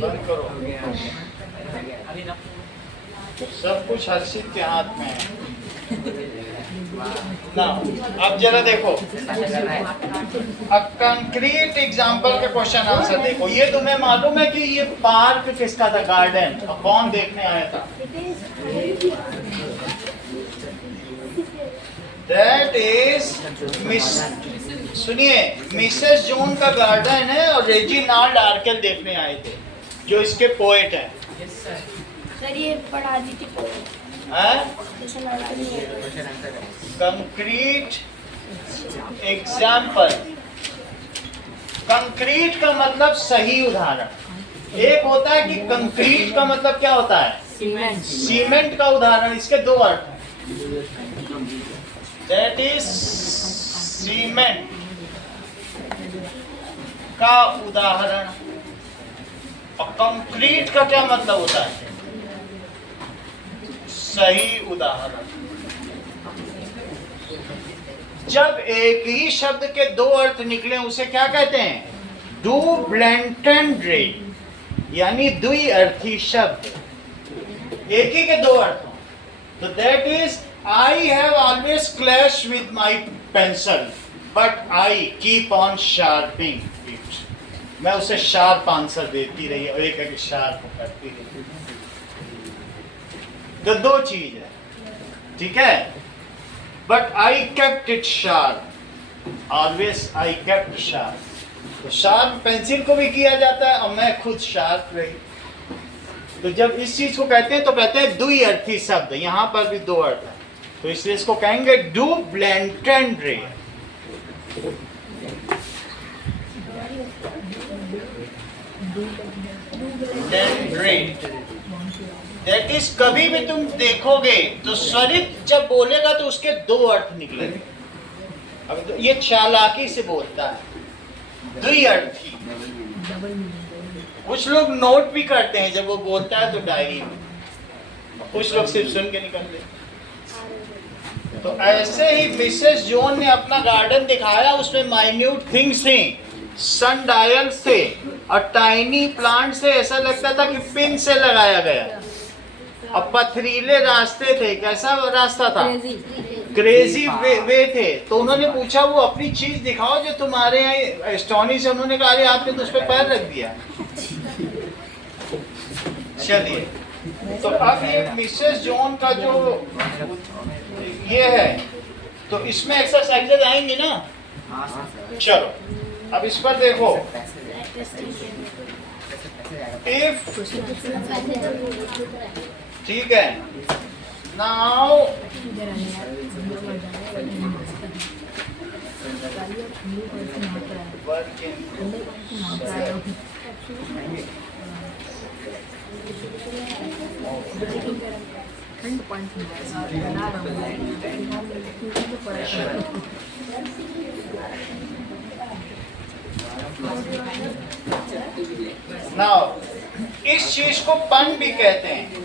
बंद करो। सब कुछ हर्षित के हाथ में है ना। अब जरा देखो, अब कंक्रीट एग्जांपल के क्वेश्चन आंसर देखो। ये तुम्हें मालूम है कि ये पार्क किसका था, गार्डन, और कौन देखने आया था? दैट इज मिस, सुनिए, मिसेस जॉन का गार्डन है और रेजिनाल्ड आर्केल देखने आए थे, जो इसके पोएट हैं। सर ये पढ़ा दी थी कंक्रीट एग्जाम्पल। कंक्रीट का मतलब सही उदाहरण। एक होता है कि कंक्रीट का मतलब क्या होता है, सीमेंट का उदाहरण। इसके दो अर्थ हैं, दैट इज सीमेंट का उदाहरण। और कंक्रीट का क्या मतलब होता है, सही उदाहरण। जब एक ही शब्द के दो अर्थ निकले उसे क्या कहते हैं, डू ब्लेंटेंड्रे, यानी द्वि अर्थी शब्द, एक ही के दो अर्थ हो। तो that is I have always clash with my pencil but I keep on sharping it. मैं उसे शार्प आंसर देती रही और एक एक शार्प करती रही। तो दो चीज है, ठीक है। But I kept it sharp, always I kept sharp. तो शार्प पेंसिल को भी किया जाता है और मैं खुद शार्प रही। तो जब इस चीज को कहते हैं तो कहते हैं द्विअर्थी शब्द। यहां पर भी दो अर्थ है, तो इसलिए इसको कहेंगे डू ब्लेंटेंड्रे। दैट इज, कभी भी तुम देखोगे तो स्वरित जब बोलेगा तो उसके दो अर्थ निकलेंगे। अब तो ये चालाकी से बोलता है, द्विअर्थी। कुछ लोग नोट भी करते हैं जब वो बोलता है तो डायरी में, कुछ लोग सिर्फ सुन के निकलते हैं। तो ऐसे ही मिसेस जॉन ने अपना गार्डन दिखाया, उसमें माइन्यूट थिंग्स थी, सनडायल से और टाइनी प्लांट से ऐसा लगता था कि पिन से लगाया गया। और पथरीले रास्ते थे, कैसा रास्ता था, क्रेजी वे थे। तो उन्होंने पूछा वो अपनी चीज दिखाओ जो तुम्हारे यहाँ एस्टोनी से। उन्होंने कहा अरे आपने तो उस पर पैर रख दिया। चलिए, तो अब ये मिसेस जॉन का जो ये है, तो इसमें एक्सरसाइजेज आएंगी ना। चलो अब इस पर देखो, इफ, ठीक है, नाउ नाउ इस चीज को पन भी कहते हैं।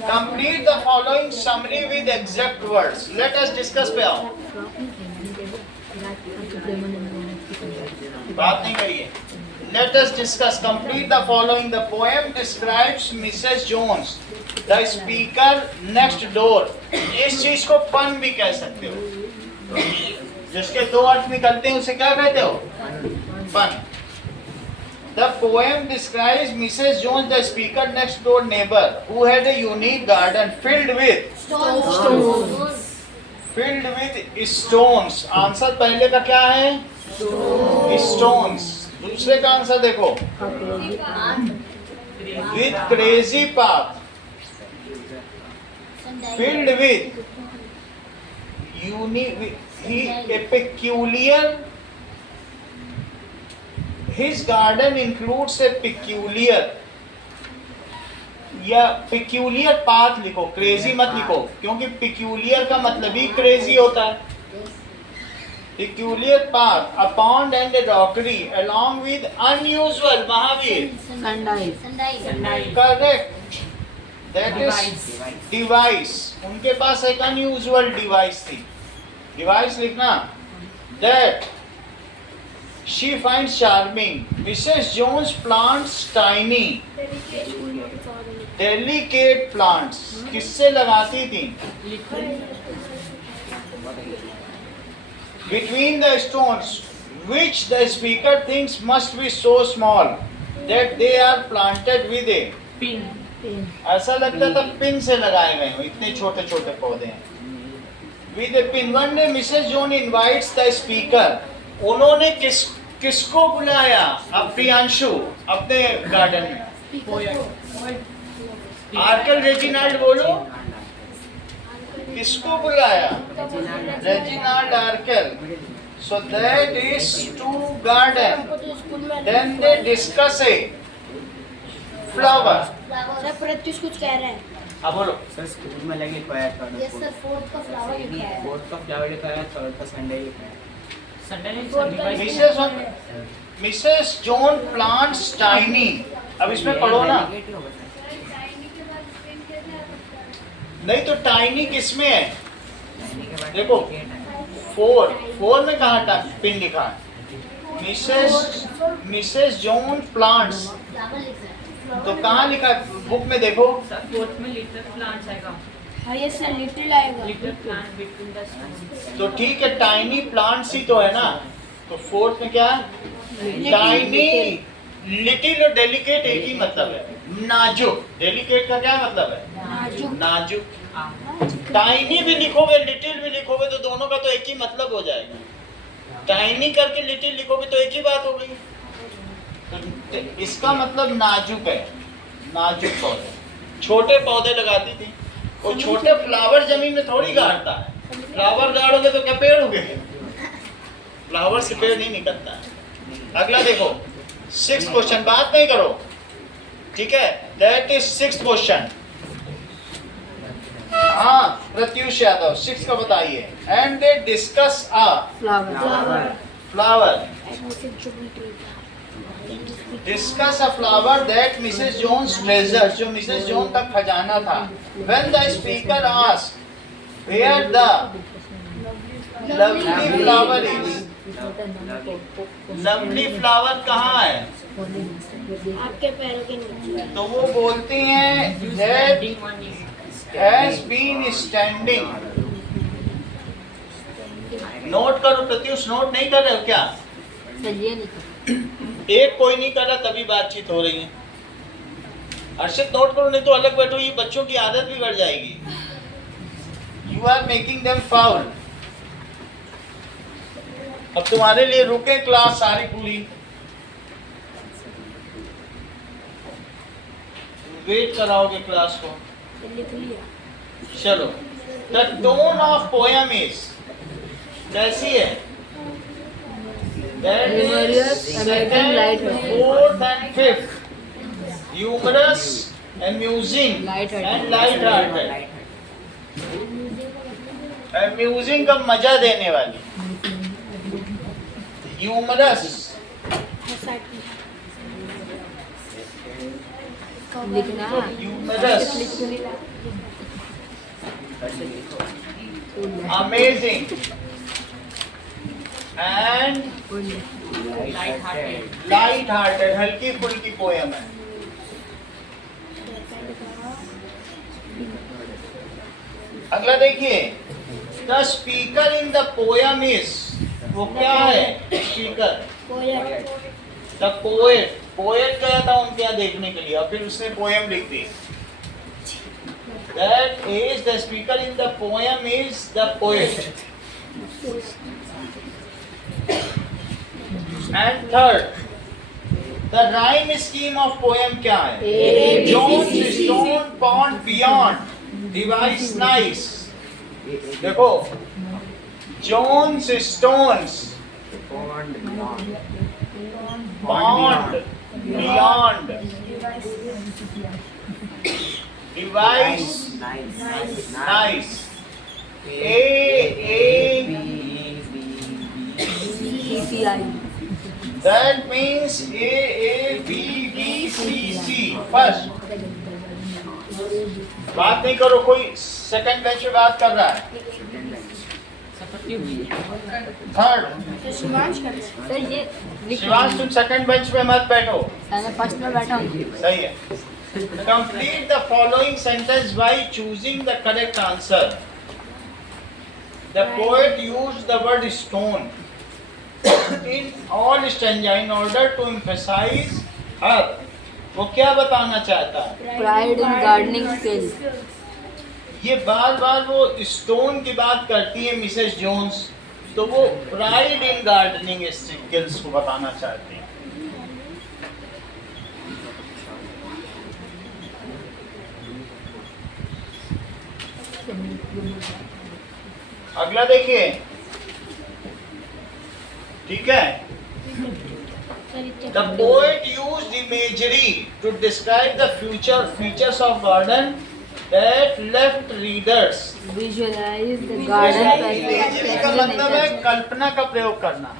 Complete the following summary with exact words. Let us discuss पे आओ। बात नहीं करिए। Let us discuss. Complete the following. The poem describes Mrs. Jones, the speaker next door. इस चीज को पन भी कह सकते हो, जिसके दो अर्थ निकलते हैं उसे क्या कहते हो, पन। The poem describes Mrs. Jones, the speaker next door neighbor, who had a unique garden filled with stones. Filled with stones. Answer पहले का क्या है, stones। दूसरे का आंसर देखो, with crazy path, filled with a peculiar. His garden includes a peculiar, या peculiar path लिखो, crazy मत लिखो, क्योंकि peculiar का मतलब ही crazy होता है। Peculiar path, a pond and a rockery, along with unusual, Mahavir, correct, that is device। उनके पास एक unusual device थी, device लिखना, that she finds charming. Mrs. Jones plants tiny, delicate plants. किससे लगाती थी? Between the stones, which the speaker thinks must be so small that they are planted with a pin ऐसा लगता था pin से लगाए गए हो, इतने छोटे छोटे पौधे हैं. With a pin. One day Mrs. Jones invites the speaker. उन्होंने किसको बुलाया? अब प्रियांशु अपने गार्डन में. आर्कल रेजिनाल्ड बोलो. किसको बुलाया? Reginald आर्कल. So that is to garden. Then they discuss a flower. Sir Pratyush कुछ कह रहे हैं. हाँ बोलो. सर स्कूल में लगे खोया था यस सर, फोर्थ का फ्लावर लिखा है. फोर्थ का फ्लावर लिखा है, थर्ड का संडे लिखा है. संडे ने फोर्थ का मिसेस जॉन प्लांट्स टाइनी. अब इसमें पढ़ो ना. नहीं तो टाइनी किसमें है? देखो फोर में कहा पिन लिखा है? Mrs John plants. तो कहाँ लिखा है? बुक में देखो. सर फोर्थ में लिटिल प्लांट्स आएगा. हाँ ये सर लिटिल आएगा. Little plant between the stones. तो ठीक है, टाइनी प्लांट्स ही तो है ना. तो फोर्थ में क्या है? टाइनी. लिटिल और डेलिकेट एक ही मतलब है. नाजुक. डेलिकेट का क्या मतलब है? नाजुक. टाइनी भी लिखोगे, लिटिल भी लिखोगे तो दोनों का तो एक ही मतलब हो जाएगा. टाइनी करके लिटिल लिखोगे तो एक ही बात हो गई. तो इसका मतलब नाजुक है. नाजुक पौधे, छोटे पौधे लगाती थी. वो छोटे फ्लावर जमीन में थोड़ी गाड़ता है. फ्लावर गाड़ोगे तो क्या पेड़ उगेगा? फ्लावर से पेड़ नहीं निकलता है. अगला देखो, 6th क्वेश्चन. बात नहीं करो, ठीक है? That is 6th question. हाँ प्रत्युष यादव 6 का बताइए. And they discuss a flower. Discuss a flower that Mrs. Jones treasures, जो मिसेस जोन का खजाना था. When the speaker asked where the lovely flower is, lovely flower कहाँ है? आपके पैरों के नीचे. तो वो बोलती हैं that has been standing. Note करो प्रत्युष. नोट नहीं कर रहे हो क्या? एक कोई नहीं कर रहा तभी बातचीत हो रही है. अर्षित नोट करो, नहीं तो अलग बैठो. ये बच्चों की आदत बिगड़ जाएगी. You are making them foul. अब तुम्हारे लिए रुके क्लास सारी पूरी. वेट कराओगे क्लास को. लिख लिया. चलो. The tone of poem is, कैसी है? That is second, fourth and fifth. Humorous, amusing and light-hearted. Amusing का मजा देने वाली. Humorous. Humorous. Amazing. And light hearted. हल्की फुल्की पोयम है. अगला देखिए. The speaker in the poem is, वो क्या है? स्पीकर. The poet. पोएट गया था उनके यहाँ देखने के लिए और फिर उसने पोयम लिख दी. That is the speaker in the poem is the poet. And third, the rhyme scheme of poem क्या है? Jones stone pond beyond, device nice. देखो, Jones stones pond beyond, device nice. That means AABBCC. First. बात नहीं करो. कोई second bench पे बात कर रहा है. थर्ड, तो शिवांश कर सर ये शिवांश तुम सेकंड बेंच पे मत बैठो। मैं फर्स्ट में बैठा हूँ। सही है। Complete the following sentence by choosing the correct answer. The poet used the word stone in all stanza in order to emphasize her. वो क्या बताना चाहता है? Pride in gardening skills. ये बार बार वो स्टोन की बात करती है मिसेस जोन्स, तो वो प्राइड इन गार्डनिंग स्किल्स को बताना चाहती हैं। अगला देखिए, ठीक है। The poet used imagery to describe the features of garden that left readers. Visualize the garden imagery का मतलब है कल्पना का प्रयोग करना,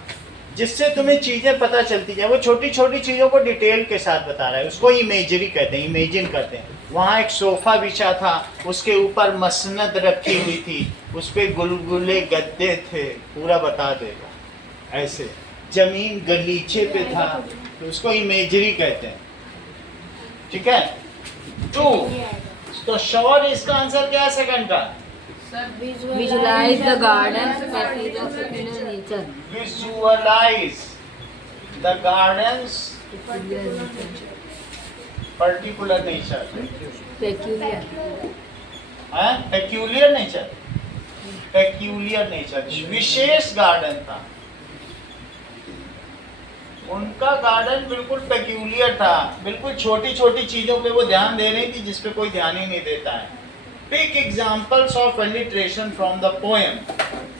जिससे तुम्हें चीजें पता चलती जाए। वो छोटी छोटी चीजों को डिटेल के साथ बता रहा है, उसको इमेजरी कहते हैं, इमेजिन करते हैं। वहाँ एक सोफा बिछा था, उसके ऊपर मसनद रखी हुई थी, उस पे गुलगुले गद्दे थे, पूरा बता देगा। ऐसे जमीन गलीचे पे था, तो उसको इमेजरी कहते हैं, ठीक है। 2 तो श्योर इसका आंसर क्या है सेकंड का? Visualize the garden particular nature. Visualize the gardens particular nature. Peculiar. हाँ, peculiar nature, peculiar nature, विशेष गार्डन था उनका। गार्डन बिल्कुल पेक्यूलियर था, बिल्कुल छोटी छोटी चीजों पे वो ध्यान दे रही थी जिस पे कोई ध्यान ही नहीं देता है। Pick examples of alliteration from the poem.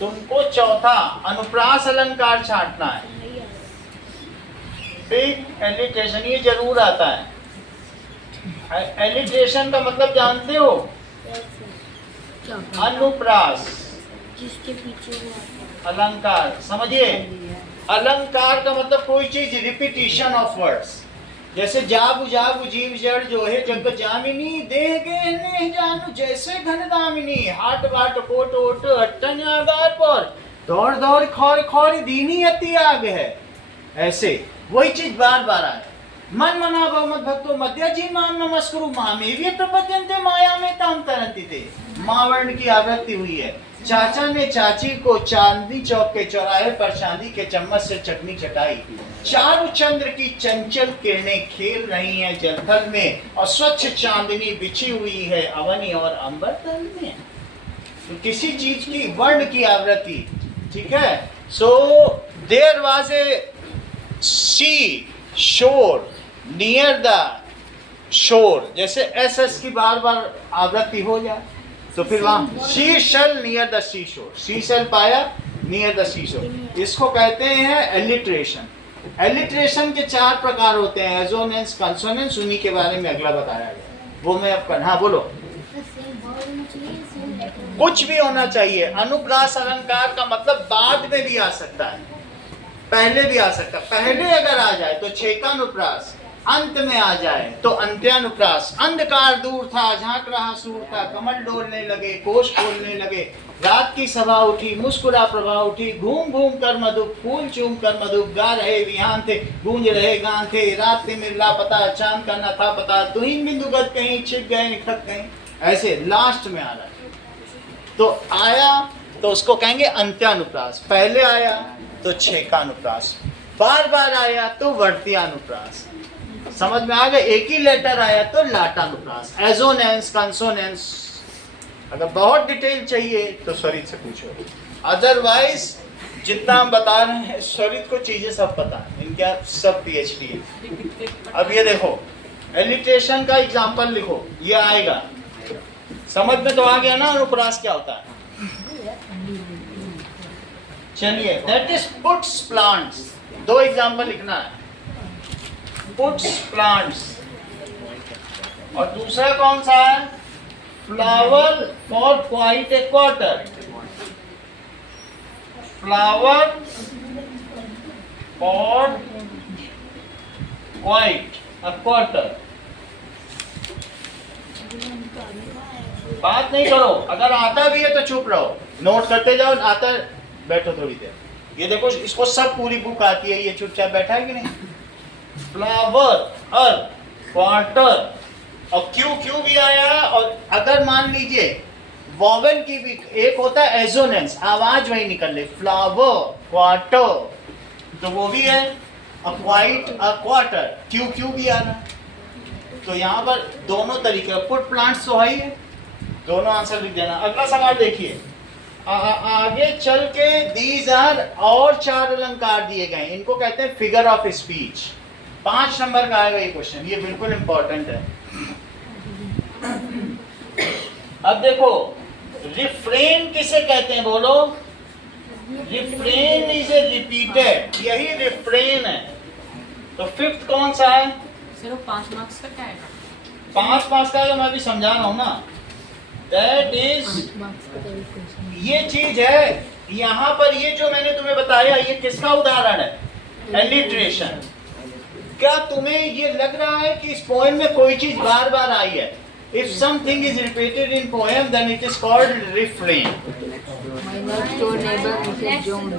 तुमको चौथा अनुप्रास अलंकार छांटना है। पिक एलिट्रेशन, ये जरूर आता है। एलिट्रेशन का मतलब जानते हो? अनुप्रास जिसके पीछे वो आता अलंकार, समझिए। अलंकार का मतलब कोई चीज रिपीटिशन ऑफ वर्ड्स, जैसे जाबु जाबु जीव जड़ जो है जग जामिनी देह गहने जानू जैसे घन दामिनी हाट बाट कोट ओट अट्टन आगार पर दौड़ दौड़ खौर खौर दीनी अति आग है। ऐसे वही चीज बार बार आए। मन मना बहुमत भक्तो मध्य जी माम नमस्कुरु मामेव्य प्रपद्यन्ते माया में ताम तरंती थे। माँ वर्ण की आवृत्ति हुई है। चाचा ने चाची को चांदनी चौक के चौराहे पर चांदी के चम्मच से चटनी चटाई। चारु चंद्र की चंचल किरणें खेल रही हैं जलथल में और स्वच्छ चांदनी बिछी हुई है अवनी और अंबर तल में। तो किसी चीज की वर्ण की आवृत्ति, ठीक है। सो देयर वाज ए सी शोर नियर द शोर, जैसे एस एस की बार बार आवृत्ति हो जाए तो फिर वहां शी शेल नियर द सी शोर, शी शेल पाया नियर द सी शोर। इसको कहते हैं एलिट्रेशन। एलिट्रेशन के 4 प्रकार होते हैं, एजोनेंस, कंसोनेंस, उन्हीं के बारे में अगला बताया गया, वो मैं अब कर। हाँ बोलो। कुछ भी होना चाहिए। अनुप्रास अलंकार का मतलब बाद में भी आ सकता है, पहले भी आ सकता है। पहले अगर आ जाए तो छेकानुप्रास, अंत में आ जाए तो अंत्यानुप्रास। अंधकार दूर था, झांक रहा सूर था, कमल डोलने लगे, कोश खोलने लगे, रात की सभा उठी, मुस्कुरा प्रभा उठी, घूम घूम कर मधुप, फूल चूम कर मधुप, गा रहे विहान थे, गूंज रहे गान थे, रात से मिला पता, चांद का न था पता, तुहिन बिंदुगत कहीं छिप गए निखट कहीं। ऐसे लास्ट में आ रहा है तो आया तो उसको कहेंगे अंत्यानुप्रास। पहले आया तो छेकानुप्रास, बार बार आया तो वर्त्यानुप्रास। समझ में आ गया? एक ही लेटर आया तो लाटानुप्रास। एजोनेंस, कंसोनेंस। अगर बहुत डिटेल चाहिए तो स्वरित से पूछो, अदरवाइज जितना हम बता रहे हैं स्वरित को चीजें सब पता है, इनका सब पीएचडी है। अब ये देखो, एलिट्रेशन का एग्जांपल लिखो, ये आएगा समझ में तो आ गया ना अनुप्रास क्या होता है। चलिए, that is puts plants. 2 example लिखना है, पुट्स प्लांट्स। और दूसरा कौन सा है? Flower for quite a quarter. Flower for quite a quarter. बात नहीं करो, अगर आता भी है तो चुप रहो, नोट करते जाओ। आता बैठो थोड़ी देर। ये देखो इसको सब पूरी बुक आती है, ये चुपचाप बैठा है कि नहीं। फ्लावर, अर्थ, क्वार्टर और क्यू क्यू भी आया। और अगर मान लीजिए वॉवेल की भी एक होता है एजोनेंस, आवाज वही निकल रही, फ्लावर, क्वार्टर, तो वो भी है। क्वाइट, क्वार्टर, क्यू क्यू भी आ रहा है। तो यहाँ पर दोनों तरीके, पुट प्लांट्स तो है ही है, दोनों आंसर लिख देना। अगला सवाल देखिए, आगे चल के दीज आर और 4 अलंकार दिए गए, इनको कहते हैं फिगर ऑफ स्पीच। 5 नंबर का आएगा ये क्वेश्चन, ये बिल्कुल इंपॉर्टेंट है। अब देखो रिफ्रेन किसे कहते हैं, बोलो। रिफ्रेन इज ए रिपीटेड, यही रिफ्रेन है। तो फिफ्थ कौन सा है? सर वो 5 मार्क्स का क्या है? 5 मार्क्स का है, मैं भी समझा रहा हूं ना। दैट इज, ये चीज है यहाँ पर, ये जो मैंने तुम्हें बताया ये किसका उदाहरण है? एलिट्रेशन। क्या तुम्हें ये लग रहा है कि इस पोएम में कोई चीज बार बार आई है? If something is repeated in poem, then it is called refrain. My next door neighbor, Mrs. Jones.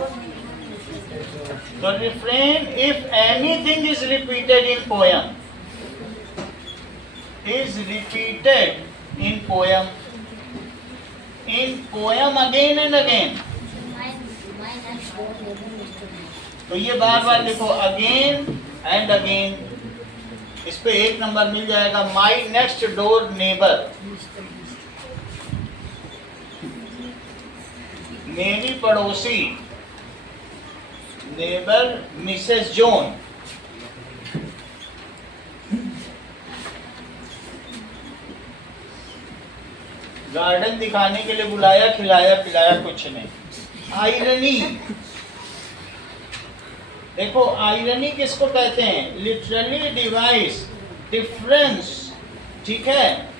So refrain, if anything is repeated in poem, is repeated in poem again and again. तो ये बार बार लिखो, again and again। इस पे 1 number मिल जाएगा। My next door neighbour, मेरी पड़ोसी, neighbour Mrs zone. Garden दिखाने के लिए बुलाया, खिलाया पिलाया कुछ नहीं। आयरनी, देखो आयरनी किसको कहते हैं? लिटरली डिवाइस डिफरेंस, ठीक है,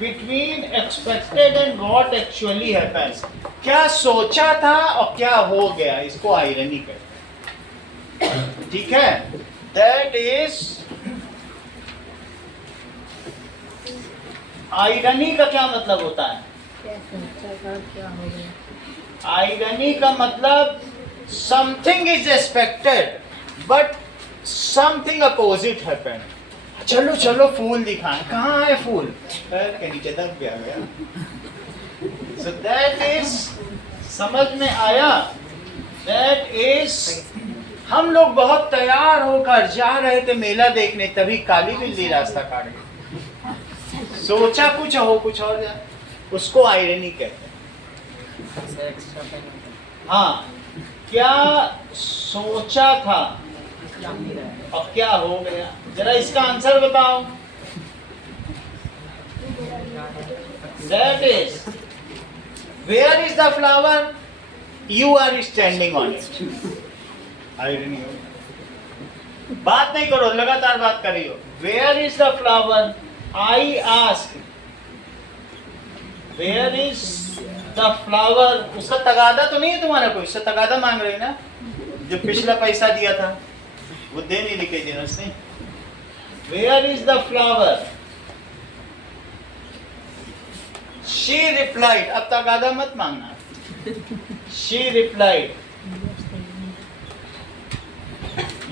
between expected and what actually happens. क्या सोचा था और क्या हो गया, इसको आयरनी कहते हैं, ठीक है। दैट इज, आयरनी का क्या मतलब होता है? क्या हो गया? आयरनी का मतलब something is expected but something opposite happened। चलो चलो फूल दिखाएं, कहाँ है फूल? पैर के नीचे दब गया। So that is, समझ में आया? That is, हम लोग बहुत तैयार होकर जा रहे थे मेला देखने, तभी काली बिल्ली रास्ता काट गई। सोचा कुछ हो कुछ और जाए, उसको आयरनी कहते हैं। हाँ, क्या सोचा था और क्या हो गया? जरा इसका आंसर बताओ। That is, where is the flower? You are standing on it। Irony हो, बात नहीं करो, लगातार बात करियो। Where is the flower? I ask, where is the flower? उसका तगादा तो नहीं है तुम्हारा कोई? उससे तगादा मांग रहे ना, जो पिछला पैसा दिया था वो दे नहीं लिखे जिनस ने। Where is the flower? She replied, अब तगादा मत मांगना। She replied,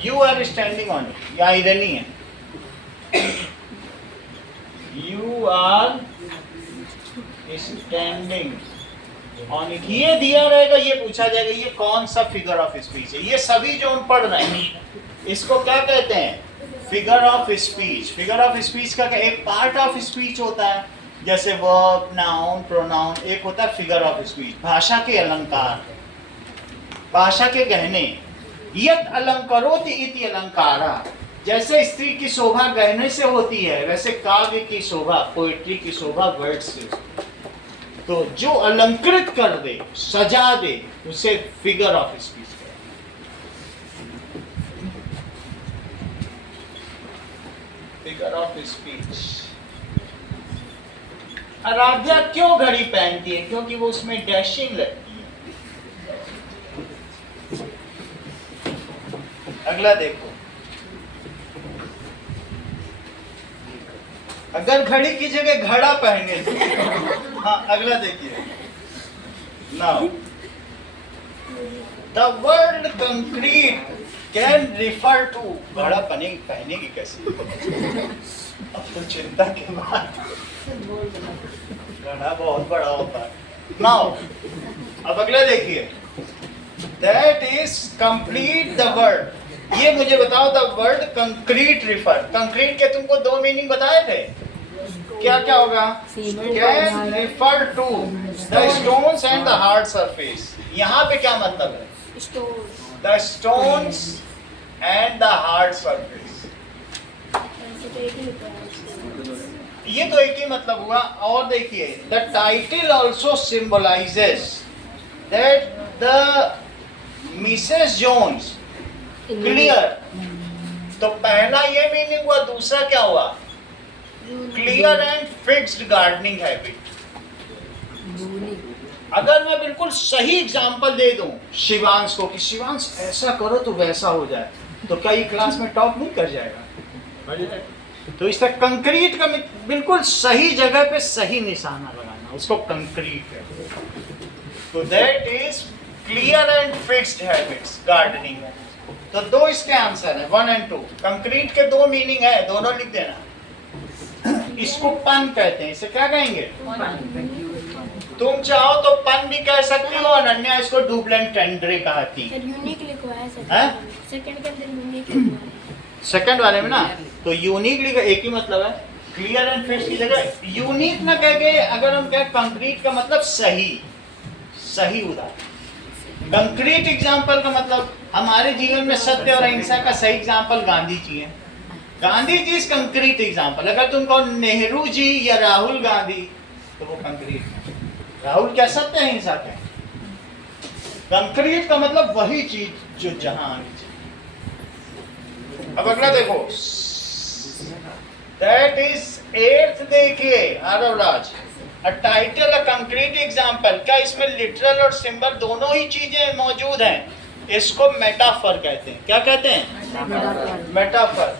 you are standing on it। ये आयरनी है। You are standing on it। ये दिया रहेगा, ये पूछा जाएगा ये कौन सा फिगर ऑफ स्पीच है। ये सभी जो हम पढ़ रहे हैं इसको क्या कहते हैं? Figure of speech. Figure of speech का एक पार्ट ऑफ स्पीच होता है, जैसे वर्ब, नाउन, प्रोनाउन। एक होता है फिगर ऑफ स्पीच, भाषा के अलंकार, भाषा के गहने। यत अलंकरोति इति अलंकारा। जैसे स्त्री की शोभा गहने से होती है, वैसे काव्य की शोभा, पोएट्री की शोभा वर्ड से। तो जो अलंकृत कर दे, सजा दे, उसे फिगर ऑफ स्पीच कहते हैं। Figure of speech. आराध्या क्यों घड़ी पहनती है? क्योंकि वो उसमें डैशिंग लगती है। अगला देखो, अगर घड़ी की जगह घड़ा पहने। हाँ, अगला देखिए। Now the word concrete can refer to, घड़ा पहनेगी कैसे? अब तो चिंता की बात, घड़ा बहुत बड़ा होता है। नाउ अब अगला देखिए, that is complete the word. ये मुझे बताओ, the word concrete refer, concrete के तुमको दो मीनिंग बताए थे, क्या क्या होगा? Can refer to the stones and the hard surface. यहाँ पे क्या मतलब है? Stone the stones and the hard surface, ऐसे तो एक ही होता है। ये तो एक ही मतलब हुआ। और देखिए, the title also symbolises that the Mrs Jones clear. तो पहला ये मीनिंग हुआ, दूसरा क्या हुआ? Clear and fixed gardening habit. अगर मैं बिल्कुल सही एग्जांपल दे दूं शिवांश को कि शिवांश ऐसा करो तो वैसा हो जाए, तो क्या ये क्लास में टॉप नहीं कर जाएगा? तो इस तरह कंक्रीट का बिल्कुल सही जगह पे सही निशाना लगाना, उसको कंक्रीट है। तो that is clear and fixed habits gardening. तो दो इसके आंसर है, 1 और 2। कंक्रीट के दो मीनिंग है, दोनों लिख देना। इसको पन कहते हैं, इसे क्या कहेंगे? तुम चाहो तो पन भी कह सकती हो, अनन्या इसको डुप्लेंट टेंडरे कहती है। सर यूनिक लिखवा है सर, हैं? सेकंड के अंदर यूनिक लिखवा है। सेकंड वाले में ना, तो यूनिक लिखा, एक ही मतलब है, क्लियर एंड फिक्स्ड की जगह यूनिक ना कह के अगर हम कहें कंक्रीट का मतलब सही, सही उदाहरण। कंक्रीट एग्जाम्पल का मतलब हमारे जीवन में सत्य और अहिंसा का सही एग्जाम्पल गांधी जी हैं। Gandhi ji is concrete example. अगर तुम कहो नेहरू जी या राहुल गांधी, तो वो कंक्रीट है। राहुल क्या सत्य अहिंसा क्या? कंक्रीट का मतलब वही चीज जो जहां आनी चाहिए। अब अगला देखो, दैट इज 8th। देखिए Aarav Raj, a title a concrete example. क्या इसमें लिटरल और सिंबल दोनों ही चीजें मौजूद हैं? इसको मेटाफर कहते हैं। क्या कहते हैं? मेटाफर।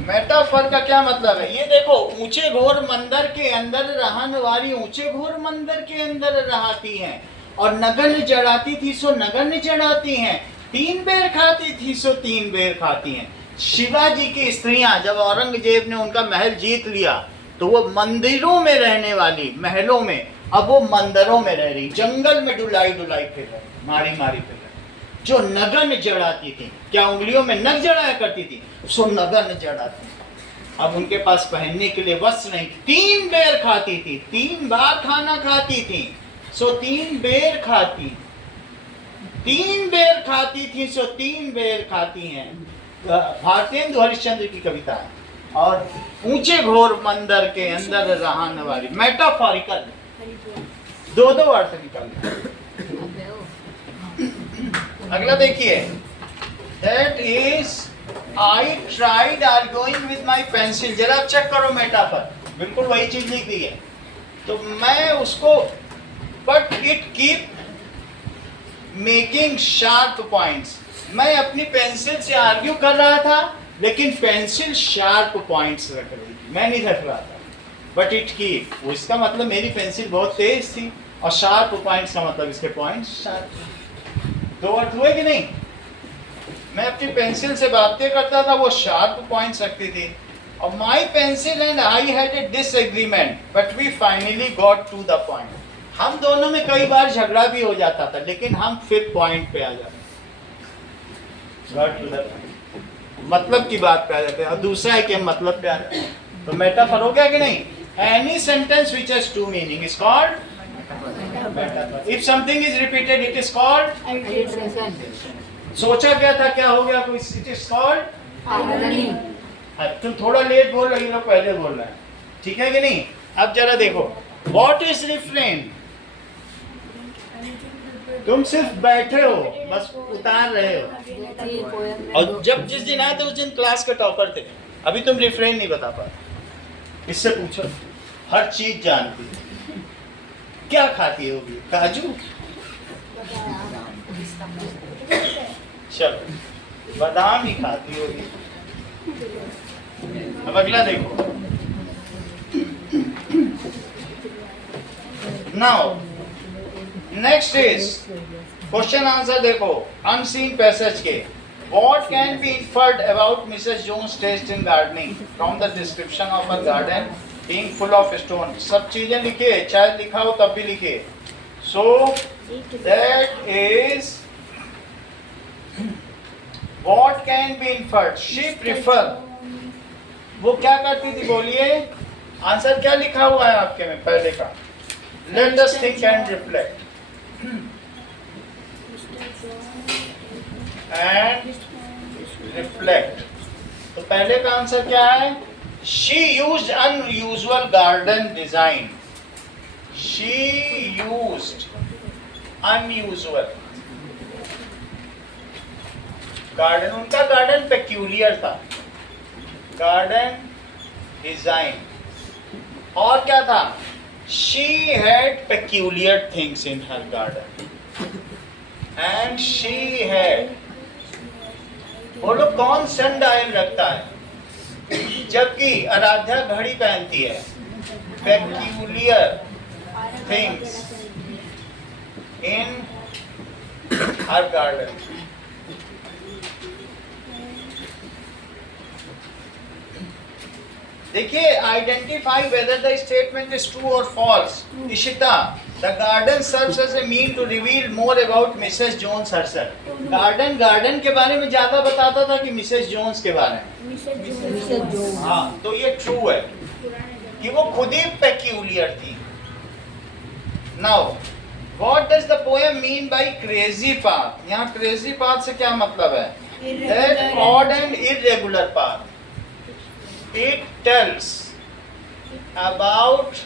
मेटाफर का क्या मतलब है? ये देखो, ऊंचे घोर मंदिर के अंदर रहन वाली ऊंचे घोर मंदिर के अंदर रहती हैं, और नगन चढ़ाती थी सो नगन चढ़ाती हैं, 3 बेर खाती थी सो 3 बेर खाती हैं। शिवाजी की स्त्रियां, जब औरंगजेब ने उनका महल जीत लिया, तो वो मंदिरों में रहने वाली, महलों में, अब वो मंदिरों में रह रही, जंगल में डुलाई डुलाई फिर रही, मारी मारी फिर रही। जो नगन जड़ाती थी, क्या उंगलियों में नग जड़ाया करती थी, सो नगन जड़ाती। अब उनके पास पहनने के लिए वस्त्र नहीं, 3 बेर खाती थी, 3 बार खाना खाती थी, सो 3 बेर खाती, 3 बेर खाती थी सो 3 बेर खाती हैं। भारतेंदु हरिश्चंद्र की कविता है। और ऊंचे घोर मंदिर के अंदर रहने वाली, मेटाफोरिकल, दो अर्थ निकल। अगला देखिए, that is I tried arguing with my pencil. जरा चेक करो मेटाफर, बिल्कुल वही चीज लिख दी है। तो मैं उसको, but it keep making sharp points. मैं अपनी पेंसिल से आर्ग्यू कर रहा था, लेकिन पेंसिल शार्प पॉइंट्स रख रही थी, मैं नहीं रख रहा था। बट इट कीप, वो इसका मतलब मेरी पेंसिल बहुत तेज थी, और शार्प पॉइंट्स का मतलब इसके पॉइंट्स शार्प। दो अर्थ हुए कि नहीं? मैं अपनी पेंसिल से बातें करता था, वो शार्प पॉइंट्स रखती थी। और my pencil and I had a disagreement, but we finally got to the point. हम दोनों में कई बार झगड़ा भी हो जाता था, लेकिन हम फिर पॉइंट पे आ जाते, मतलब की बात पे आ जाते हैं। और दूसरा है कि हम मतलब पे आ जाते हैं। तो मेटाफर हो गया कि नहीं? Any sentence which has 2 meaning is called metaphor. If something is repeated it is called, सोचा क्या था, क्या हो गया, इट इज कॉल्ड। तुम थोड़ा लेट बोल रही हो, पहले बोल रहा है, ठीक है कि नहीं? अब जरा देखो, व्हाट इज रिफ्रेन? तुम सिर्फ बैठे हो, बस उतार रहे हो। और जब जिस दिन आए थे उस दिन क्लास के टॉपर थे, अभी तुम रिफ्रेन नहीं बता पाते। इससे पूछो, हर चीज जानती है। क्या खाती होगी? काजू? चलो, बादाम ही खाती होगी। अब अगला देखो। Now next is question answer देखो अनसीन पैसेज के. What can be inferred about Mrs. Jones' taste in gardening from the description of her garden being full of stones? सब चीजें लिखिए, चाहे लिखा हो तब भी लिखिए. So that is what can be inferred. She prefer. वो क्या करती थी बोलिए? आंसर क्या लिखा हुआ है आपके में पहले का? Let us think and reflect. And reflect. तो पहले का आंसर क्या है? She used unusual garden design. She used unusual. Garden, उनका गार्डन पेक्यूलियर था. Garden design. और क्या था? She had peculiar things in her garden. And she had. बोलो कौन सनडायल रखता है जबकि आराध्या घड़ी पहनती है? Peculiar things in her garden. देखिए, identify whether the statement is true और false. Ishita, the garden serves as a mean to reveal more about Mrs Jones herself. Garden के बारे में ज्यादा बताता था कि मिसेस जोन्स के बारे में? Mrs Jones. हाँ, तो ये ट्रू है कि वो खुद ही पेक्यूलियर थी. Now what does the poem mean by crazy path? यहाँ क्रेजी पाथ से क्या मतलब है? That odd and irregular path. It tells about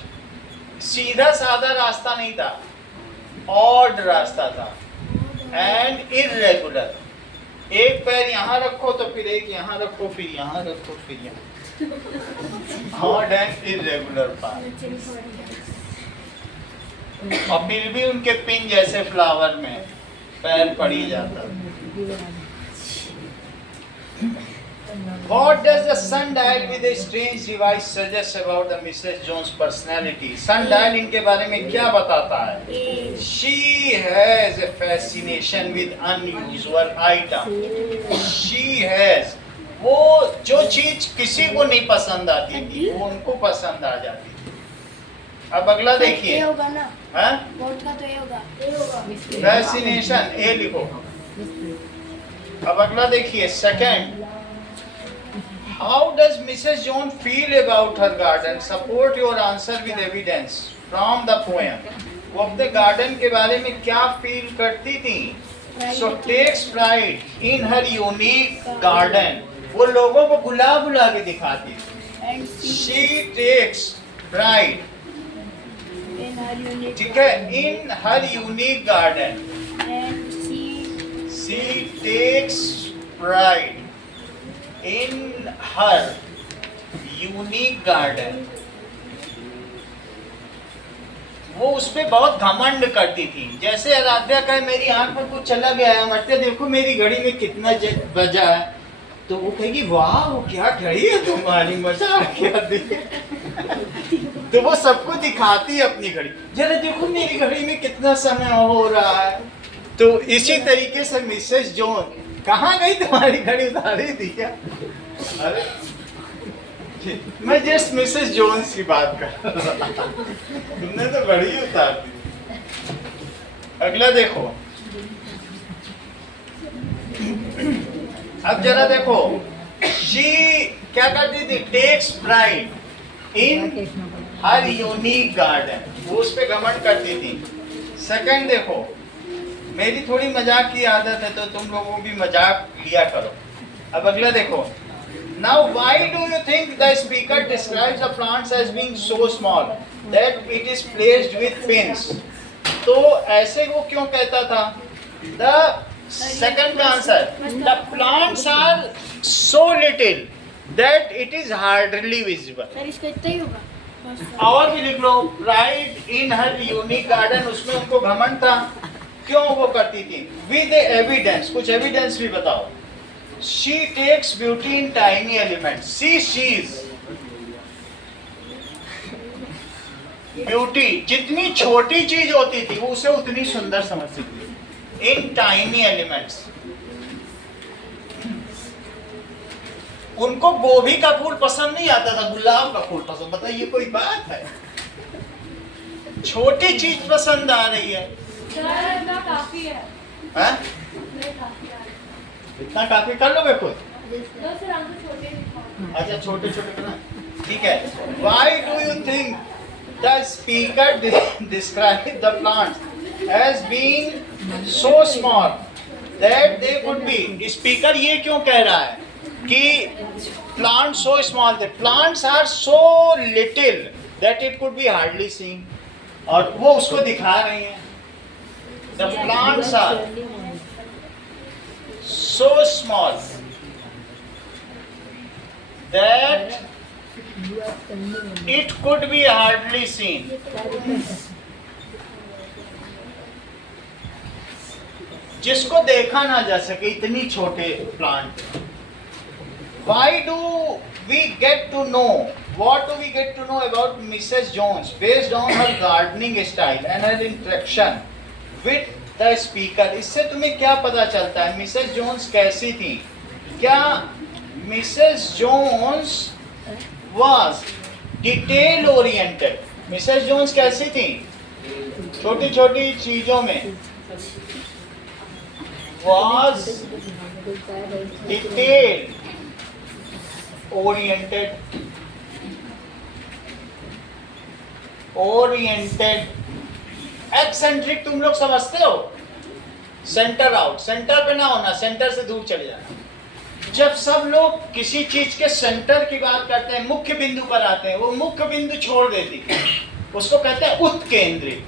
सीधा साधा रास्ता नहीं था, ऑड रास्ता था, एंड इररेगुलर. एक पैर यहाँ रखो तो फिर एक यहाँ रखो, फिर यहाँ रखो, फिर यहाँ. Odd and irregular path. और फिर भी उनके पिन जैसे फ्लावर में पैर पड़ी जाता. What does the sundial with a strange device suggest about the Mrs. Jones' personality? Sundial इनके बारे में क्या बताता है? She has a fascination with unusual item. She has. वो जो चीज किसी को नहीं पसंद आती थी वो उनको पसंद आ जाती थी. अब अगला देखिए. ये होगा ना? हाँ? बोर्ड का तो ये होगा. ये होगा. Fascination, ए लिखो. अब अगला देखिए, second. How does Mrs. Jones feel about her garden? Support your answer with evidence from the poem. वो अपने गार्डन के बारे में क्या फील करती थी? So takes pride in her unique garden. वो लोगों को बुला बुला के दिखाती थी. And She takes pride. in her unique. ठीक है? In her unique garden. And She takes pride in her unique garden. वो उस पे बहुत घमंड करती थी. जैसे आराध्या का मेरी आंख में कुछ चला गया है, मरते देखो मेरी घड़ी में कितना बजा है, तो वो कहेगी वाह वो क्या घड़ी है तुम्हारी, मजा आ गया देख. तो वो सबको दिखाती है अपनी घड़ी, जरा देखो मेरी घड़ी में कितना समय हो रहा है. तो इसी तरीके से मिसेस जोन, कहाँ गई तुम्हारी घड़ी, उतारी थी क्या? अरे मैं जस्ट मिसेस जोन्स की बात कर रहा था, तुमने तो घड़ी ही उतार दी. अगला देखो. अब जरा देखो, शी क्या करती थी? Takes pride in her unique garden. वो उस पे घमंड करती थी. सेकंड देखो, मेरी थोड़ी मजाक की आदत है तो तुम लोगों भी मजाक लिया करो. अब अगला देखो. Now why do you think the speaker describes the plants as being so small that it is placed with pins? तो ऐसे वो क्यों कहता था? The second answer, the plants are so little that it is hardly visible. Sir इसका इतना ही होगा. और भी लिख लो. Pride in her unique garden, उसमें उनको घमंड था. क्यों वो करती थी? With evidence, कुछ एविडेंस भी बताओ. She takes beauty in tiny elements. See, she's. Beauty, जितनी छोटी चीज होती थी वो उसे उतनी सुंदर समझती थी, इन टाइनी एलिमेंट्स। उनको गोभी का फूल पसंद नहीं आता था, गुलाब का फूल पसंद। बताइए कोई बात है? छोटी चीज पसंद आ रही है। इतना काफी है। हैं? इतना काफी कर लोगे खुद? बस रंग छोटे दिखाओ। अच्छा छोटे छोटे करना, ठीक है। Why do you think the speaker describe the plants as being so small that they could be? Speaker ये क्यों कह रहा है कि plants so small थे? Plants are so little that it could be hardly seen, और वो उसको दिखा रही हैं। The plants are so small that it could be hardly seen. जिसको देखा ना जा सके, इतनी छोटे plant. Why do we get to know? What do we get to know about Mrs. Jones based on her gardening style and her interaction with the speaker? इससे तुम्हें क्या पता चलता है मिसेस जोन्स कैसी थी? क्या Mrs Jones was detail oriented? Mrs Jones कैसी थी? छोटी छोटी चीजों में was detail oriented एक्सेंट्रिक तुम लोग समझते हो? सेंटर आउट, सेंटर पे ना होना, सेंटर से दूर चले जाना। जब सब लोग किसी चीज के सेंटर की बात करते हैं, मुख्य बिंदु पर आते हैं, वो मुख्य बिंदु छोड़ देती है, उसको कहते हैं उत्केंद्रित,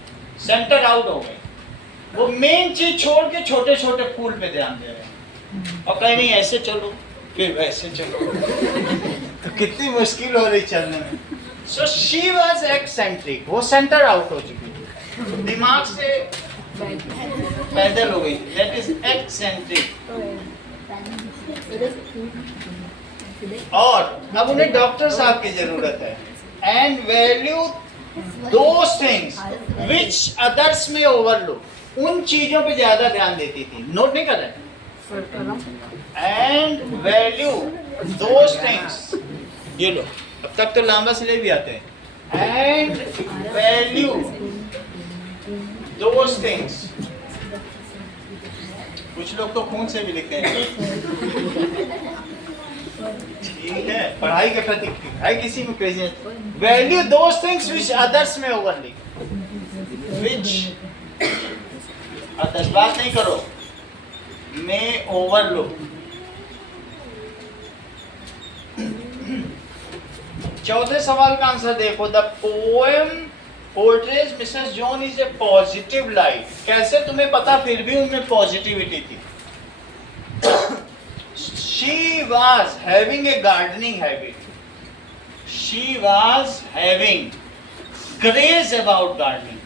सेंटर आउट हो गए। वो मेन चीज छोड़ के छोटे छोटे फूल पे ध्यान दे रहे हैं और कहीं नहीं ऐसे चलो फिर वैसे चलो तो कितनी मुश्किल हो रही चलने में। सो शी वाज एक्सेंट्रिक, वो सेंटर आउट हो चुकी थी, दिमाग से पैदल हो गई, दैट इज एक्सेंट्रिक। और अब उन्हें डॉक्टर साहब की जरूरत है। And value those things which others में ओवरलुक, उन चीजों पे ज्यादा ध्यान देती थी। नोट नहीं कर रहे? एंड वैल्यू दोस थिंग्स, ये लो, अब तक तो लांबा से ले भी आते हैं। एंड वैल्यू दोस थिंग्स, कुछ लोग तो खून से भी लिखते हैं। ठीक है, पढ़ाई के प्रति है किसी में crazy. Value those things which others में ओवरलुक, विच अदर्स, बात नहीं करो, में ओवरलुक। चौथे सवाल का आंसर देखो। The poem portrays Mrs John is a positive light. कैसे तुम्हें पता फिर भी उनमें पॉजिटिविटी थी? She was having a gardening habit, she was having craze about gardening,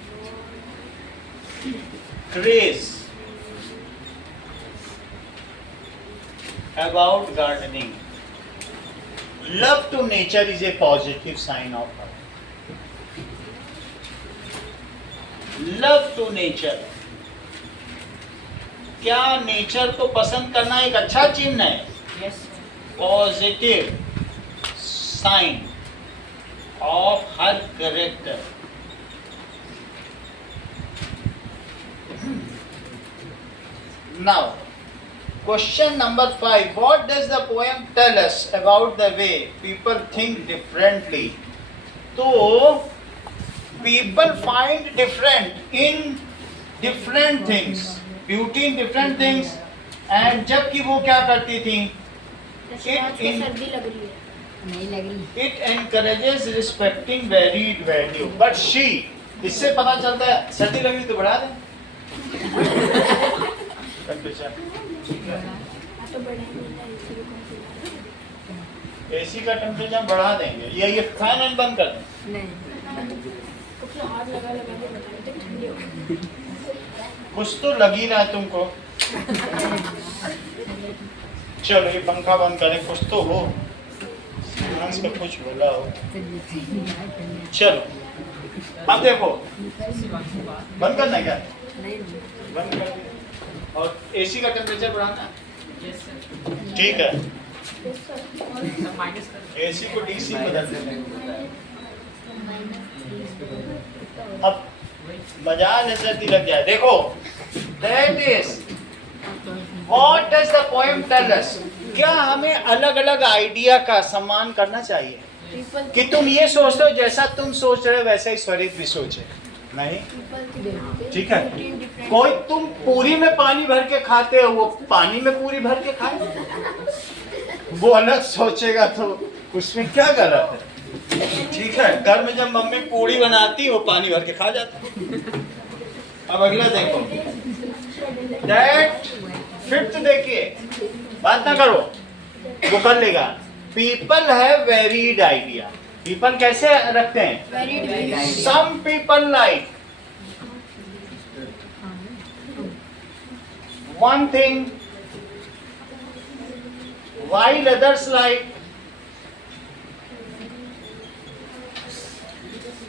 craze about gardening. Love to nature is a positive sign of her. Love to nature. क्या nature को पसंद करना एक अच्छा चिन्ह है? Yes. Positive sign of her character. Now, question number 5. What does the poem tell us about the way people think differently? तो people find different in different things, beauty in different things, and जबकि वो क्या करती थी? सर्दी लग रही है। नहीं लग रही। It encourages respecting varied value, but she, इससे पता चलता है सर्दी लग रही तो बढ़ा दें। तो बढ़ाएंगे ना, एसी का टेम्परेचर बढ़ा देंगे, ये फैन एंड बंद कर दें। नहीं। कुछ हाथ लगा लगा के बताएंगे तो ठंडी होगी। कुछ तो लग ही रहा है तुमको। चलो ये पंखा बंद करें, कुछ तो हो, हंस का कुछ बोला हो। चलो अब देखो AC बंद हुआ। बंद करना है क्या? नहीं बंद कर दिया। और एसी का टेम्परेचर बढ़ाना है? Yes, sir. ठीक है, सर, minus कर। एसी को डीसी बदल देते हैं। अब मजाल नजर लग जाए। देखो, that is what does the poem tell us? क्या हमें अलग अलग आइडिया का सम्मान करना चाहिए कि तुम ये सोचते हो जैसा तुम सोच रहे हो वैसा ही स्वरूप भी सोचे? नहीं, ठीक है। कोई तुम पूरी में पानी भर के खाते हो, वो पानी में पूरी भर के खाए, वो अलग सोचेगा, तो उसमें क्या गलत है? ठीक है, घर में जब मम्मी पूरी बनाती वो पानी भर के खा जाती। अब अगला देखो, दैट फिफ्थ देखिए, बात ना करो, वो कर लेगा। People have varied idea. People कैसे रखते हैं? Some people like one thing while others like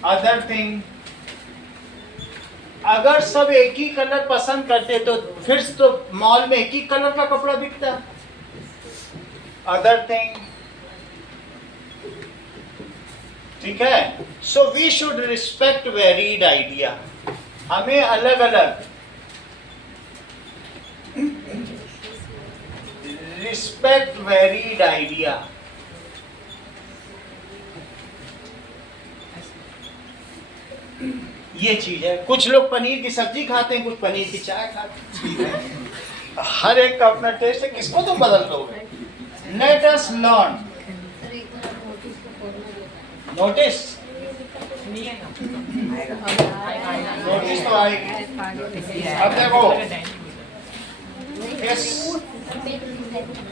other thing. अगर सब एक ही कलर पसंद करते तो फिर तो मॉल में एक ही कलर का कपड़ा बिकता। अदर थिंग, ठीक है। So we should respect varied idea. हमें अलग अलग रिस्पेक्ट वेरीड आइडिया। ये चीज है। कुछ लोग पनीर की सब्जी खाते हैं, कुछ पनीर की चाय खाते हैं। हर एक का अपना टेस्ट है, किसको तुम बदल दोगे? Let us learn. नोटिस नहीं आएगा। नोटिस तो आएगी। अब देखो,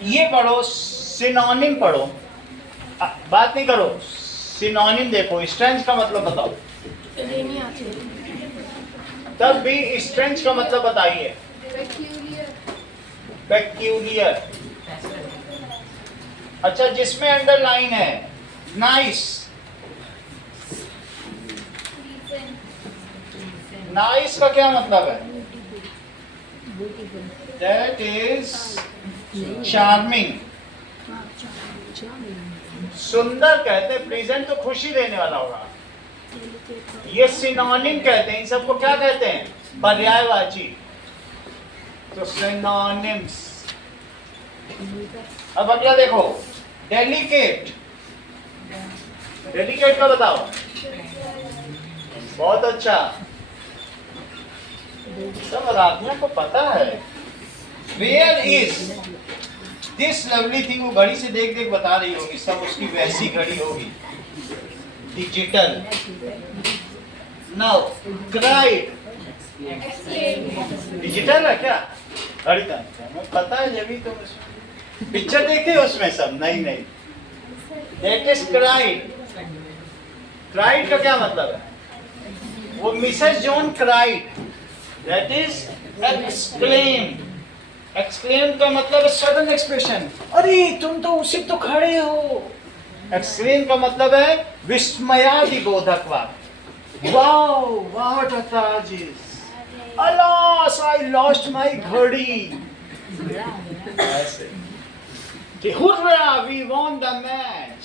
ये पढ़ो, सिनोनिम पढ़ो। बात नहीं करो, सिनोनिम देखो। स्ट्रेंथ का मतलब बताओ। तब भी स्ट्रेंथ का मतलब बताइए। पेक्यूलियर। अच्छा, जिसमें अंडरलाइन है, नाइस। नाइस का क्या मतलब है? That is charming. सुंदर कहते हैं, प्रेजेंट तो खुशी देने वाला होगा। ये सिनोनिम कहते हैं। इन सबको क्या कहते हैं? पर्यायवाची। तो सिनोनिम्स। अब अगला देखो, डेलिकेट। डेलिकेट का बताओ। बहुत अच्छा, सब आदमियों को पता है। Where is this lovely thing? वो घड़ी से देख देख बता रही होगी, सब उसकी वैसी घड़ी होगी, डिजिटल। नाउ क्राइड, डिजिटल है क्या? घड़ी का हमें पता है, जब भी तुम पिक्चर देखे हो उसमें सब। नहीं नहीं, दैट इज क्राइड। क्राइड का क्या मतलब है? वो Mrs John cried, that is exclaimed. Exclaim का मतलब है सडन एक्सप्रेशन, अरे तुम तो उसी तो खड़े हो। एक्सक्लेम का मतलब है विस्मयादिबोधक वाक्य। Wow, what a tragedy, alas I lost my घड़ी। ऐसे कि hurrah we won the match.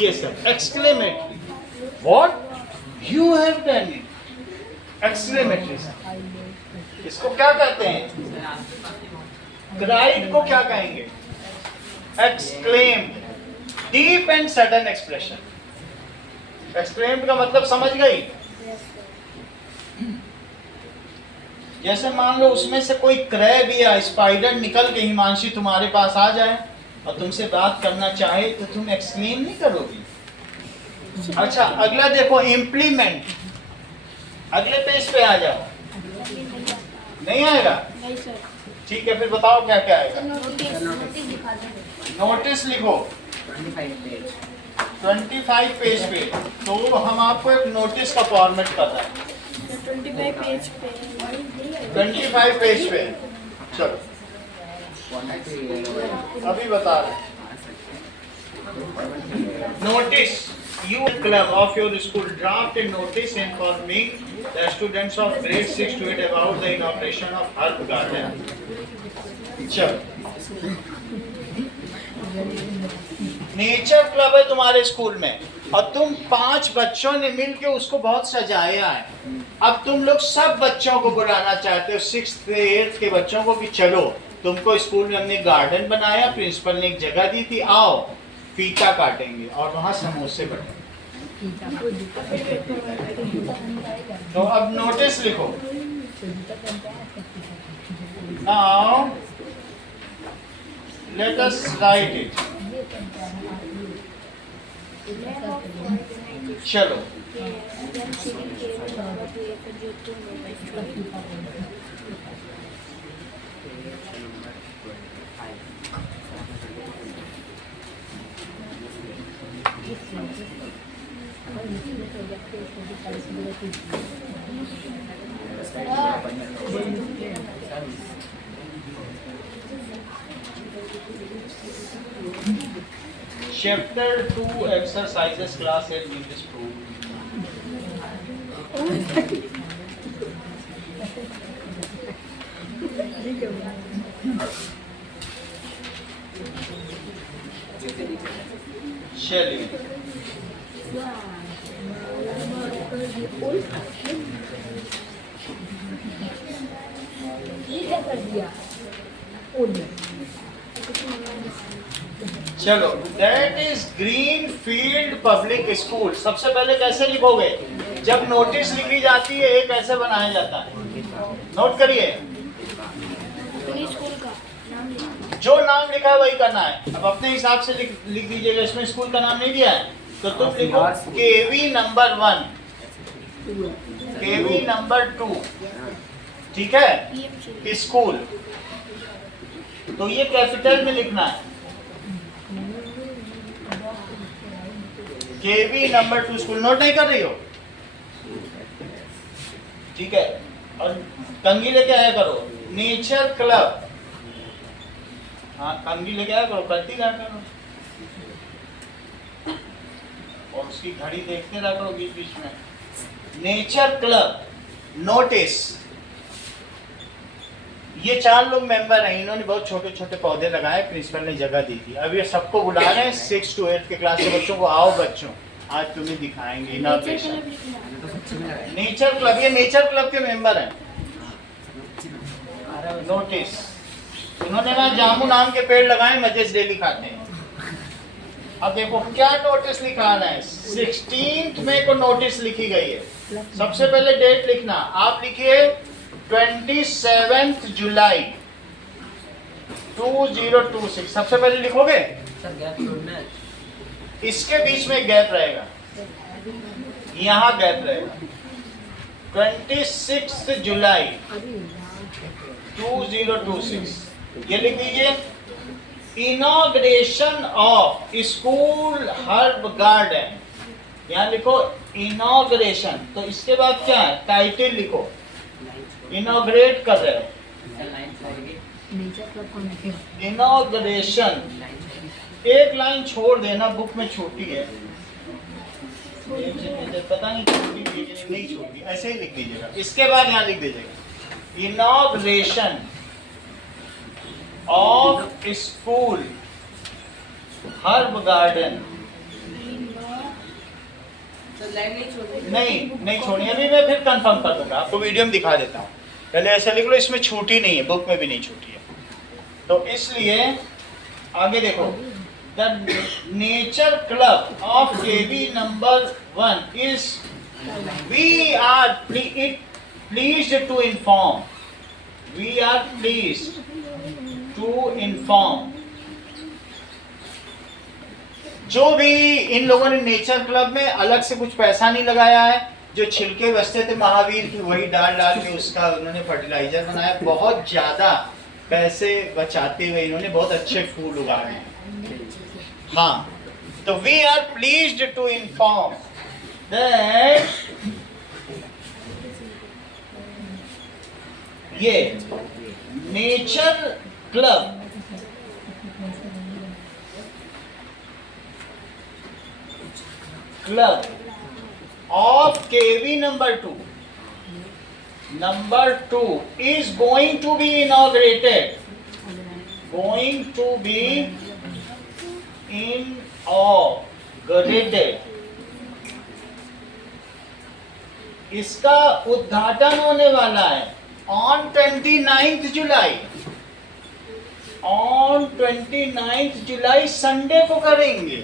ये सब exclamatory. What you have done it. Exclamatory. इसको क्या कहते हैं? क्राइड को क्या कहेंगे? Exclaimed. Deep and sudden expression. Exclaimed का मतलब समझ गई? जैसे मान लो उसमें से कोई क्रैब या स्पाइडर निकल के हिमांशी तुम्हारे पास आ जाए और तुमसे बात करना चाहे तो तुम एक्सक्लेम नहीं करोगी। अच्छा, अगला देखो, इम्प्लीमेंट। अगले पेज पे आ जाओ। नहीं आएगा? ठीक है, फिर बताओ क्या क्या आएगा। नोटिस लिखो 25 पेज पे। तो हम आपको एक नोटिस का फॉर्मेट पता है। 25 पेज पे। 25 पेज पे। चलो अभी बता रहे। Notice You club of your school draft a notice informing the students of grade 6 to 8 about the inauguration of herb garden. चलो, नेचर क्लब है तुम्हारे स्कूल में और तुम 5 बच्चों ने मिलके उसको बहुत सजाया है। अब तुम लोग सब बच्चों को बुलाना चाहते हो, 6th से 8th के बच्चों को कि चलो तुमको स्कूल में हमने गार्डन बनाया, प्रिंसिपल ने एक जगह दी थी, आओ फीता काटेंगे और वहां समोसे बनेंगे। तो अब नोटिस लिखो। Now let us right it. चलो Chapter 2 exercises class 8 in this program. चलिए चलो, that is green field public school. सबसे पहले कैसे लिखोगे? जब नोटिस लिखी जाती है एक कैसे बनाया जाता है, नोट करिए। स्कूल का नाम लिखा, जो नाम लिखा है वही करना है। अब अपने हिसाब से लिख दीजिएगा। इसमें स्कूल का नाम नहीं दिया है तो तुम लिखो केवी नंबर 1, केवी नंबर 2, ठीक है, स्कूल। तो ये कैपिटल में लिखना है, केवी नंबर 2 स्कूल। नोट नहीं कर रही हो? ठीक है। और कंघी लेके आया करो, नेचर क्लब। हाँ, कंघी लेके आया करो, करती रहा करो और उसकी घड़ी देखते रहा करो बीच बीच में। Nature club notice. ये 4 लोग मेंबर हैं, इन्होंने बहुत छोटे छोटे पौधे लगाए, प्रिंसिपल ने जगह दी थी। अब ये सबको बुला रहे हैं 6 to 8 के क्लास के बच्चों को, आओ बच्चों आज तुम्हें दिखाएंगे इनॉग्रेशन। नेचर क्लब, ये नेचर क्लब के मेंबर हैं। नोटिस, उन्होंने ना जामुन आम के पेड़ लगाए, मजे से डेली खाते हैं। अब देखो क्या नोटिस लिखा है, 16 मई को नोटिस लिखी गई है। सबसे पहले डेट लिखना, आप लिखिए 27 जुलाई 2026। सबसे पहले लिखोगे, इसके बीच में गैप रहेगा, यहाँ गैप रहेगा। 26 जुलाई 2026 ये लिख दीजिए। Inauguration of school herb garden, यहाँ लिखो इनॉग्रेशन। तो इसके बाद क्या है, टाइटल लिखो, इनॉग्रेट कर रहे हो, इनॉग्रेशन। एक लाइन छोड़ देना, बुक में छोटी है, पता नहीं छोटी नहीं छोटी, ऐसे ही लिख दीजिएगा। इसके बाद यहाँ लिख दीजिएगा inauguration of school herb garden. नहीं छोड़नी, अभी मैं फिर कंफर्म कर दूंगा, आपको वीडियो में दिखा देता हूँ। पहले ऐसे लिख लो, इसमें छूटी नहीं है, बुक में भी नहीं छूटी है, तो इसलिए आगे देखो। The nature club of KV number 1 is we are pleased to inform, we are pleased to inform. जो भी इन लोगों ने नेचर क्लब में अलग से कुछ पैसा नहीं लगाया है, जो छिलके बचते थे महावीर की वही डाल के उसका उन्होंने फर्टिलाइजर बनाया। बहुत ज्यादा पैसे बचाते हुए इन्होंने बहुत अच्छे फूल उगाए हैं। हाँ, तो we are pleased to inform that ये nature club club of KV number 2. Number 2 is going to be inaugurated. Going to be inaugurated. इसका उद्घाटन होने वाला है on 29th July. On 29th July Sunday को करेंगे.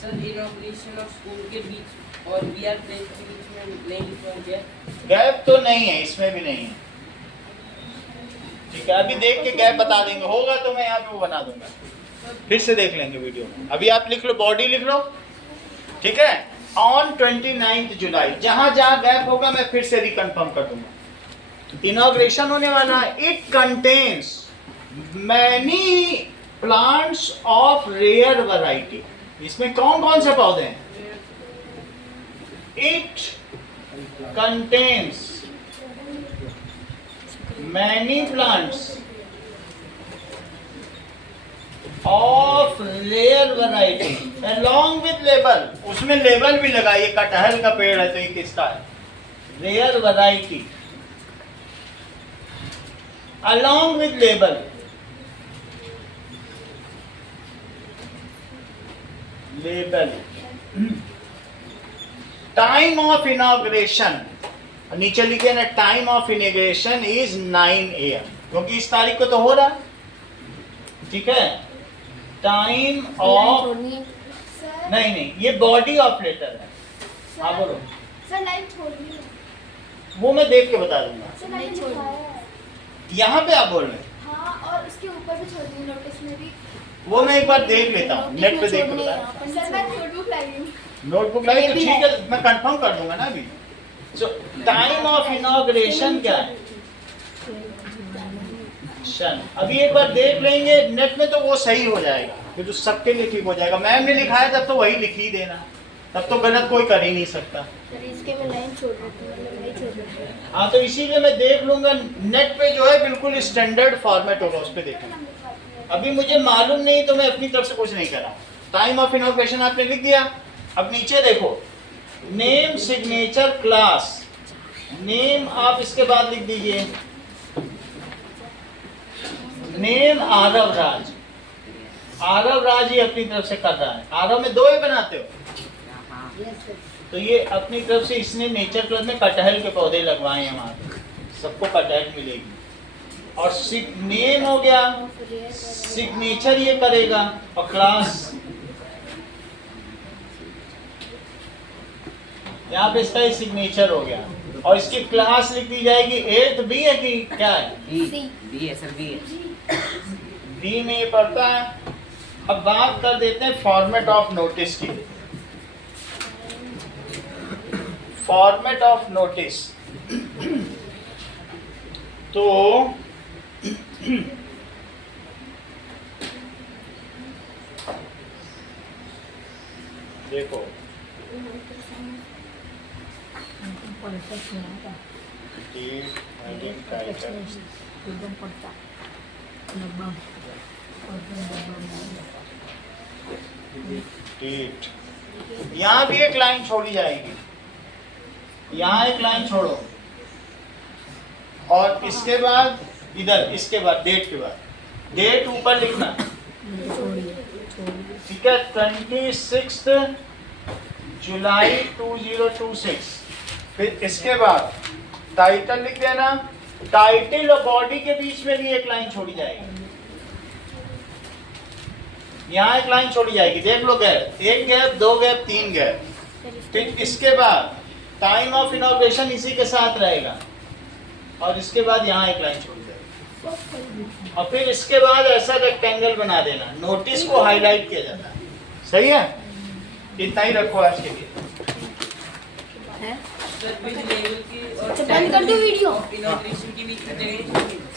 सर इनॉग्रेशन ऑफ स्कूल के बीच और बीआर प्लेस के बीच में नहीं लिखवाया गया। गैप तो नहीं है, इसमें भी नहीं है. ठीक है, अभी देख के गैप बता देंगे, होगा तो मैं यहाँ पे वो बना दूंगा, फिर से देख लेंगे वीडियो में. अभी आप लिख लो, बॉडी लिख लो. ठीक है, ऑन 29th जुलाई. जहां जहां गैप होगा मैं फिर से रिकन्फर्म कर दूंगा. इनॉग्रेशन होने वाला है. It contains many plants of rare variety. इसमें कौन कौन से पौधे हैं? It contains many plants of rare variety along with label. उसमें लेबल भी लगाइए, कटहल का पेड़ है तो ये किसका है? Rare variety along with label. Label. Time of inauguration नीचे लिखे ना, time of inauguration is 9 AM, क्योंकि इस तारीख को तो हो रहा है. ठीक है, टाइम ऑफ नहीं, ये बॉडी ऑफ लेटर है. हाँ बोलो. सर लाइन छोड़नी है. वो मैं देख के बता दूंगा. सर लाइन लिखवाया है. यहाँ पे आप बोल रहे हैं, हाँ, और उसके ऊपर भी छोड़ दी, नोटिस में भी. वो मैं एक बार देख लेता हूँ, नेट पे देख के बता. सर मैं नोटबुक लाई. नोटबुक लाई तो ठीक है, मैं कंफर्म कर दूंगा ना अभी. सो टाइम ऑफ इनॉग्रेशन क्या है? अभी एक बार देख लेंगे नेट में तो वो सही हो जाएगा, फिर तो सबके लिए ठीक हो जाएगा. मैम ने लिखा है तब तो वही लिख ही देना, तब तो गलत कोई कर ही नहीं सकता. सर इसके मैं लाइन छोड़ रही थी, मतलब नहीं छोड़ रही थी. हाँ, तो इसीलिए मैं देख लूंगा. नेट पे जो है बिल्कुल स्टैंडर्ड फॉर्मेट होगा, उस पर देखेंगे. अभी मुझे मालूम नहीं तो मैं अपनी तरफ से कुछ नहीं कर रहा. टाइम ऑफ इनॉग्रेशन आपने लिख दिया. अब नीचे देखो, नेम सिग्नेचर क्लास. नेम आप इसके बाद लिख दीजिए, नेम आरव राज. आरव राज ही अपनी तरफ से कर रहा है. आरव में 2 ही बनाते हो, तो ये अपनी तरफ से इसने नेचर क्लब में कटहल के पौधे लगवाए हैं. वहाँ सबको कटहल मिलेगी. और नेम हो गया, सिग्नेचर ये करेगा, और क्लास यहाँ पे इसका सिग्नेचर हो गया. और इसकी क्लास लिख दी जाएगी 8th B है कि क्या है? बी है सर, बी है. बी में ये पढ़ता है. अब बात कर देते हैं फॉर्मेट ऑफ नोटिस की. फॉर्मेट ऑफ नोटिस तो देखो, यहाँ भी एक लाइन छोड़ी जाएगी, यहाँ एक लाइन छोड़ो, और इसके बाद इधर, इसके बाद डेट के बाद डेट ऊपर लिखना. ठीक है, 26 जुलाई 2026. फिर इसके बाद टाइटल लिख देना. टाइटल और बॉडी के बीच में भी एक लाइन छोड़ी जाएगी. यहाँ एक लाइन छोड़ी जाएगी, देख लो. Gap, 1 gap, 2 gap, 3 gap. फिर इसके बाद टाइम ऑफ इनॉग्रेशन इसी के साथ रहेगा, और इसके बाद यहाँ एक लाइन छोड़ी जाएगी. और फिर इसके बाद ऐसा रेक्टेंगल बना देना. नोटिस को हाईलाइट किया जाता है. सही है, इतना ही रखो आज के लिए. सर विद लेवल की और बंद कर दो वीडियो. इनॉग्रेशन की भी जगह